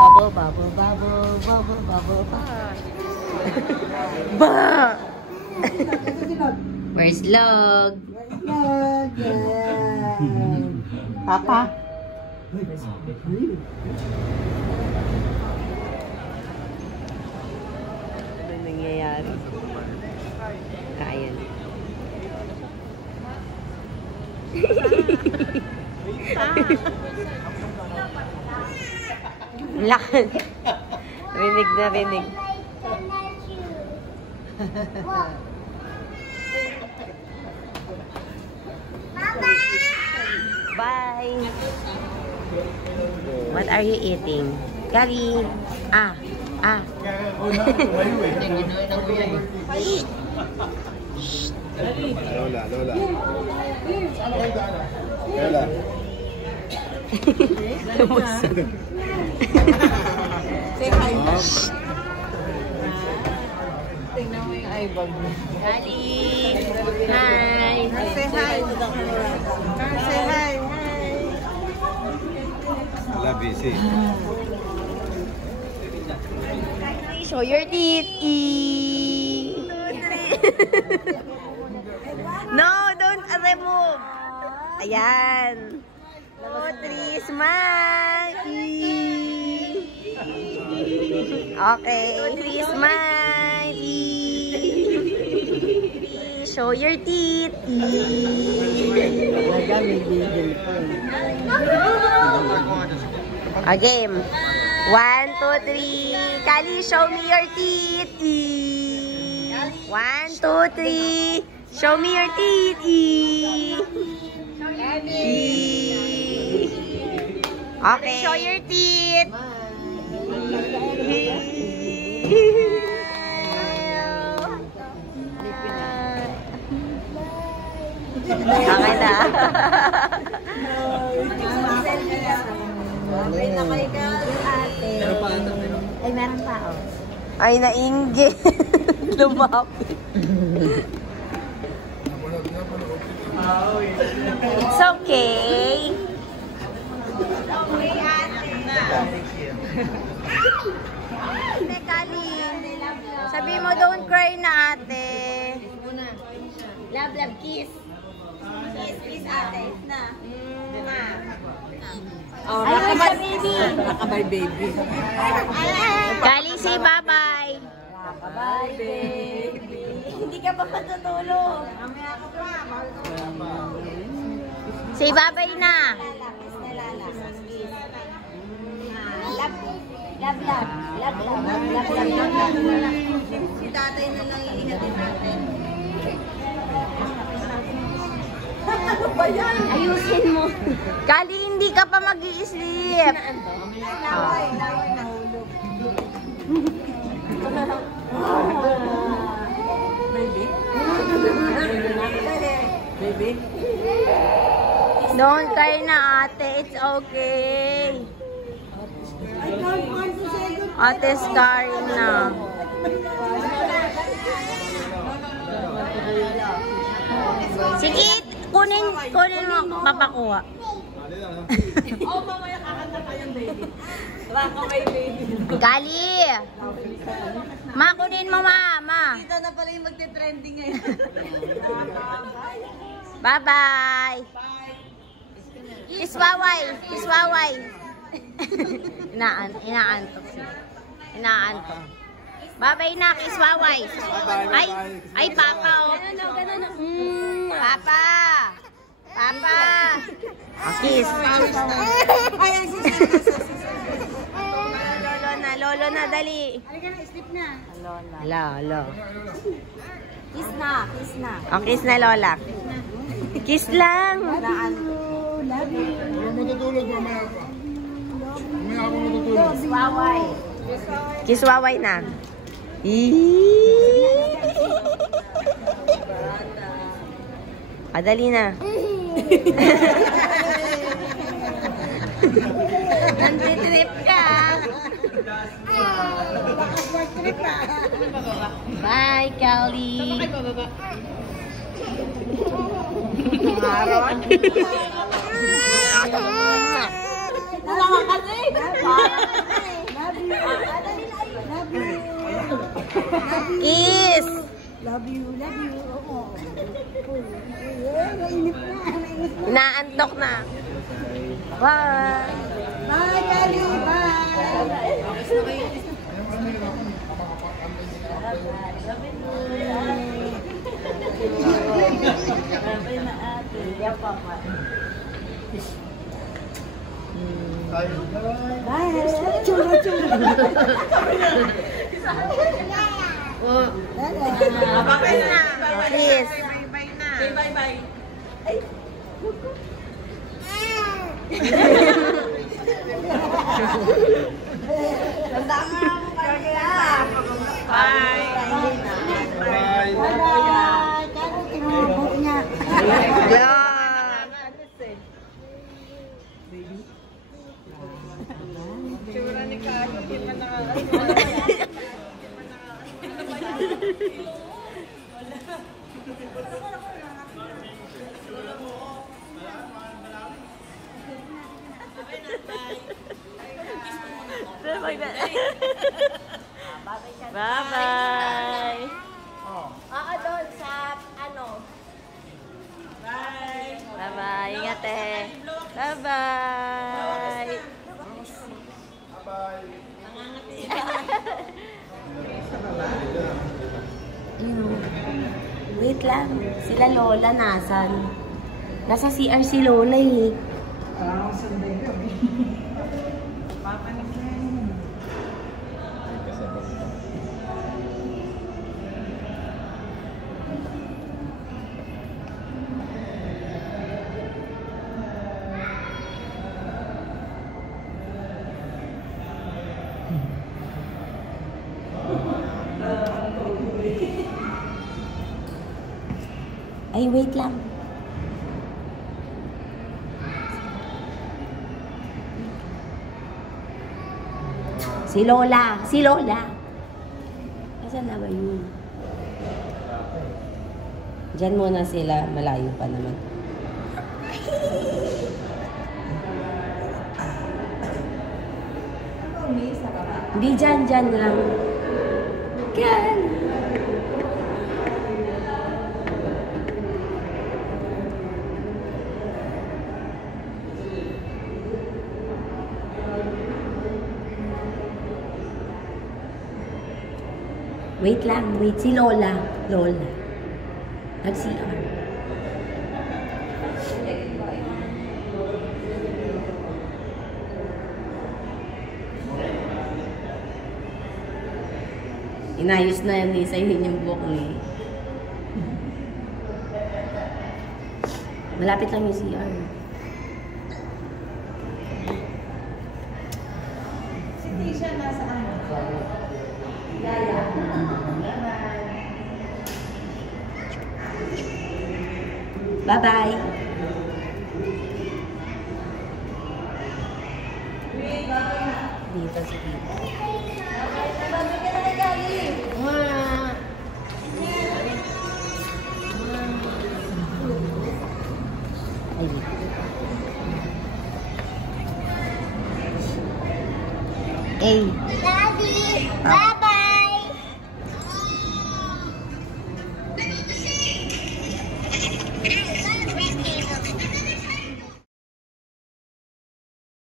Bubble, bubble, bubble, bubble, bubble, ba. Ba! Where's Log? Log? Papa? Ano nangyayari? Kaya. Lakan. Rinig na rinig. Bye. What are you eating? Kali. Ah. Ah. Lola, Lola. Lola. Say hi. Tingnan mo yung eyebag mo. Kali. Hi. Say hi. Say hi. Wala, busy. Show your teeth. No, don't remove. Ayan. 2, 3, smile. Okay. 2, 3, smile. Show your teeth. A game. 1, 2, 3. Kali, show me your teeth. 1, 2, 3. Show me your teeth. Okay, show your teeth. Okay na. Okay na kayo ka, ate. Ay, meron pa, oh. Ay, nainggit. Lumapit. It's okay. Ate, Kali. Sabi mo, don't cry na, ate. Love, love, kiss. Kiss, kiss, ate. Na. Oh, Ay, sa baby. Nakabay, baby. Kali, say bye-bye. Nakabay, baby. Hindi ka pa matutulog. Mamaya ka pa. Say bye-bye na. Kiss na lala. Kiss. Love, love, love. Love, love. Love, love. Si tatay na lang iingatin natin. Ano ba yan? Ayusin mo. Kali, hindi ka pa mag-i-sleep. Laway, laway, nahulog. Baby? Baby? Don't cry na, ate. It's okay. Ate's crying na. Sige, kunin mo, papakuha. Oh, mamaya kakanta pa yung baby. Raka may baby. Kali! Ma, kunin mo, ma. Dito na pala yung magte-trending ngayon. Bye-bye. Iswaway. Iswaway. Inaantok siya. Inaantok. Bye-bye na, Iswaway. Ay, papa, oh. Papa. Papa. Kiss. Lolo na, dali. Halika na, sleep na. Lolo. Kiss na, kiss na. Oh, kiss na, Lola. Kiss lang. Huwag matutulog, mamaya pa. Mamaya ako matutulog. Waway. Kiss Waway na. Dali na. Nandri-trip ka. Bye, Kelly. Naman kasi. Kiss! Love you. Oo. Inaantok na. Bye! Bye, Kali. Bye. Kiss! Bye-bye! Oo, doon sa ano. Bye-bye! Ingat eh! Bye-bye! Wait lang. Sila Lola nasan? Nasa CR si Lola eh. Ay, wait lang. Si Lola. Asan na ba yun? Diyan muna sila. Malayo pa naman. Hindi, dyan lang. Yan. Wait lang, si Lola. Nag-CR. Inayos na yan sa yung buhok ni. Malapit lang yung CR. Si Tisha nasaan? Bye-bye. Dito si Tita. Hey. Daddy!